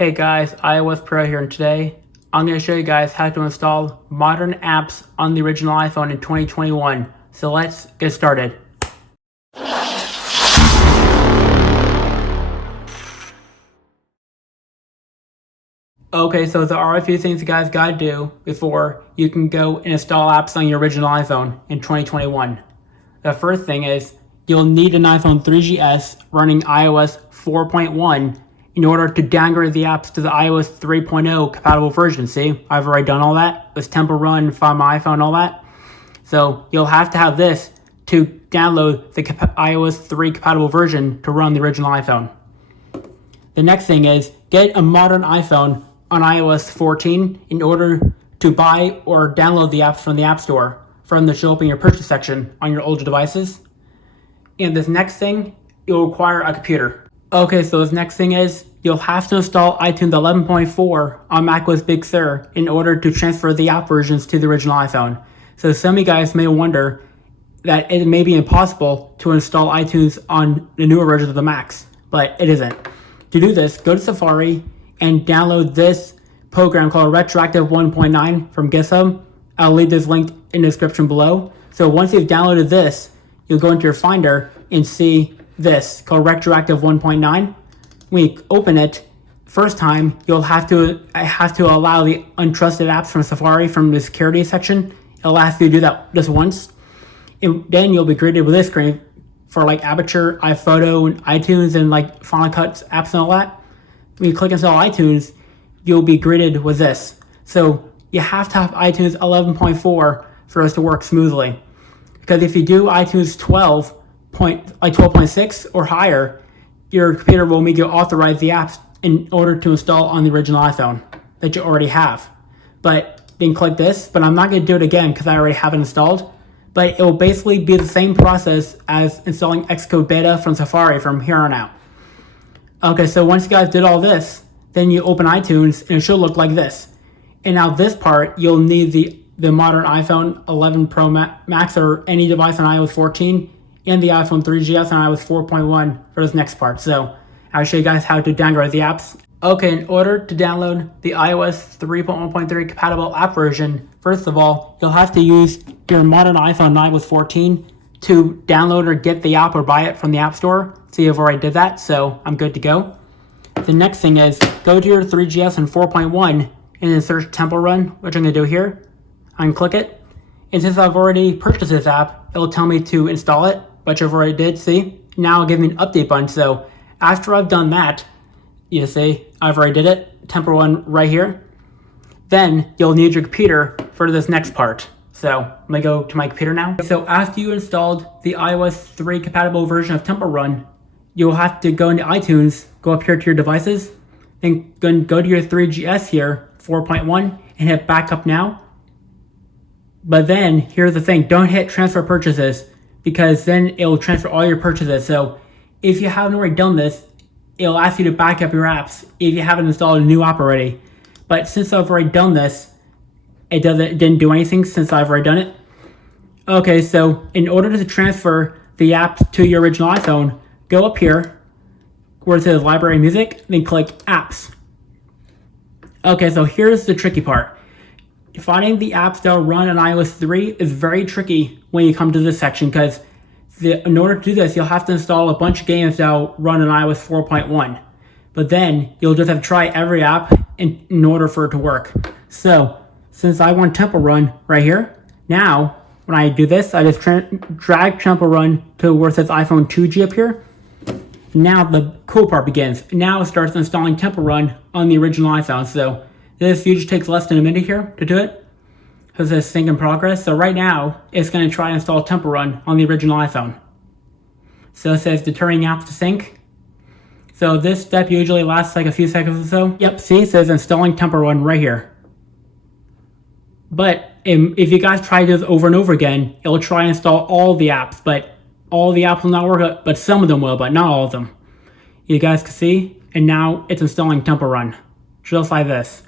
Hey guys, iOS Pro here, and today I'm going to show you guys how to install modern apps on the original iPhone in 2021. So let's get started. Okay, so there are a few things you guys gotta do before you can go and install apps on your original iPhone in 2021. The first thing is you'll need an iPhone 3GS running iOS 4.1 in order to downgrade the apps to the iOS 3.0 compatible version. See, I've already done all that. It's Temple Run, Find My iPhone, all that. So you'll have to have this to download the iOS 3 compatible version to run the original iPhone. The next thing is get a modern iPhone on iOS 14 in order to buy or download the apps from the App Store from the show up in your purchase section on your older devices. And this next thing, you'll require a computer. Okay, so this next thing is you'll have to install iTunes 11.4 on macOS Big Sur in order to transfer the app versions to the original iPhone. So some of you guys may wonder that it may be impossible to install iTunes on the newer versions of the Macs, but it isn't. To do this, go to Safari and download this program called Retroactive 1.9 from GitHub. I'll leave this link in the description below. So once you've downloaded this, you'll go into your Finder and see this called Retroactive 1.9. When you open it, first time you'll have to allow the untrusted apps from Safari from the security section. It'll ask you to do that just once. And then you'll be greeted with this screen for like Aperture, iPhoto, and iTunes, and like Final Cut apps and all that. When you click install iTunes, you'll be greeted with this. So you have to have iTunes 11.4 for us to work smoothly. Because if you do iTunes 12.6 or higher, your computer will make you authorize the apps in order to install on the original iPhone that you already have. But then click this, but I'm not going to do it again because I already have it installed. But it will basically be the same process as installing Xcode Beta from Safari from here on out. Okay, so once you guys did all this, then you open iTunes and it should look like this. And now this part, you'll need the modern iPhone 11 Pro Max or any device on iOS 14 and the iPhone 3GS on iOS 4.1 for this next part. So I'll show you guys how to downgrade the apps. Okay, in order to download the iOS 3.1.3 compatible app version, first of all, you'll have to use your modern iPhone 9 with 14 to download or get the app or buy it from the App Store. See, I've already did that, so I'm good to go. The next thing is go to your 3GS and 4.1 and then search Temple Run, which I'm going to do here. I'm going to click it. And since I've already purchased this app, it'll tell me to install it, which I've already did, see? Now it'll give me an update button, so after I've done that, you see, I've already did it, Temple Run right here. Then you'll need your computer for this next part. So I'm gonna go to my computer now. So after you installed the iOS 3 compatible version of Temple Run, you'll have to go into iTunes, go up here to your devices, then go to your 3GS here, 4.1, and hit backup now. But then here's the thing, don't hit transfer purchases because then it'll transfer all your purchases. So if you haven't already done this, it'll ask you to back up your apps if you haven't installed a new app already. But since I've already done this, it didn't do anything since I've already done it. Okay, so in order to transfer the apps to your original iPhone, go up here where it says Library Music, then click Apps. Okay, so here's the tricky part. Finding the apps that will run on iOS 3 is very tricky when you come to this section because in order to do this, you'll have to install a bunch of games that will run on iOS 4.1. But then you'll just have to try every app in order for it to work. So since I want Temple Run right here, now when I do this, I just drag Temple Run to where it says iPhone 2G up here. Now the cool part begins. Now it starts installing Temple Run on the original iPhone. So this usually takes less than a minute here to do it. Because it says sync in progress. So right now, it's going to try and install Temple Run on the original iPhone. So it says determining apps to sync. So this step usually lasts like a few seconds or so. Yep, see, it says installing Temple Run right here. But if you guys try this over and over again, it'll try and install all the apps. But all the apps will not work, but some of them will, but not all of them. You guys can see, and now it's installing Temple Run. Just like this.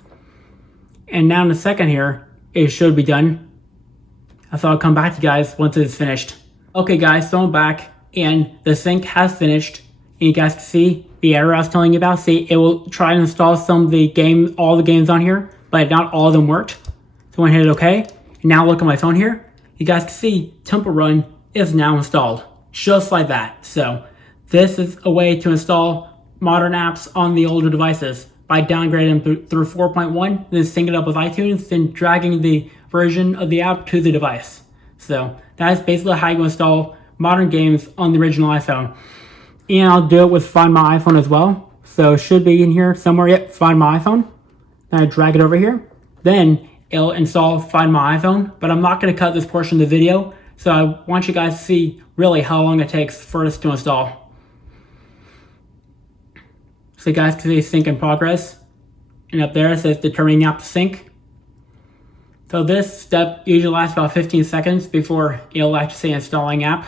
And now in a second here, it should be done. So I'll come back to you guys once it's finished. Okay guys, so I'm back and the sync has finished and you guys can see the error I was telling you about. See, it will try to install some of the game, all the games on here, but not all of them worked. So when I hit OK, and now look at my phone here, you guys can see Temple Run is now installed, just like that. So this is a way to install modern apps on the older devices by downgrading them through 4.1, then syncing it up with iTunes, then dragging the version of the app to the device. So that is basically how you install modern games on the original iPhone. And I'll do it with Find My iPhone as well. So it should be in here somewhere. Yep, Find My iPhone. Then I drag it over here. Then it'll install Find My iPhone. But I'm not going to cut this portion of the video. So I want you guys to see really how long it takes for this to install. So you guys can see sync in progress. And up there it says determining app to sync. So this step usually lasts about 15 seconds before it'll actually say installing app.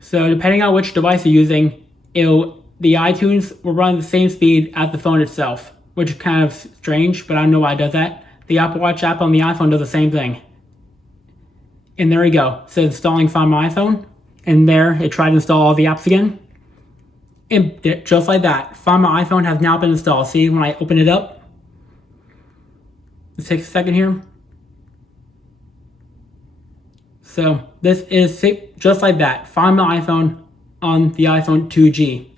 So depending on which device you're using, the iTunes will run the same speed as the phone itself, which is kind of strange, but I don't know why it does that. The Apple Watch app on the iPhone does the same thing. And there you go. So installing Find My iPhone, and there it tried to install all the apps again. And just like that, Find My iPhone has now been installed. See, when I open it up, it takes a second here. So this is just like that. Find My iPhone on the iPhone 2G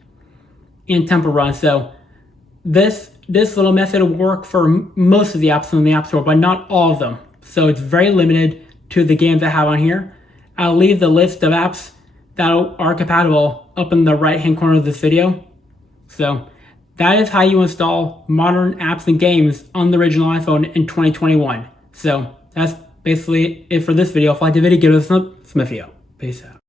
in Temple Run. So this little method will work for most of the apps on the App Store, but not all of them. So it's very limited to the games I have on here. I'll leave the list of apps that are compatible up in the right hand corner of this video. So that is how you install modern apps and games on the original iPhone in 2021. So that's basically it for this video. If you liked the video, give it a thumbs up. Peace out.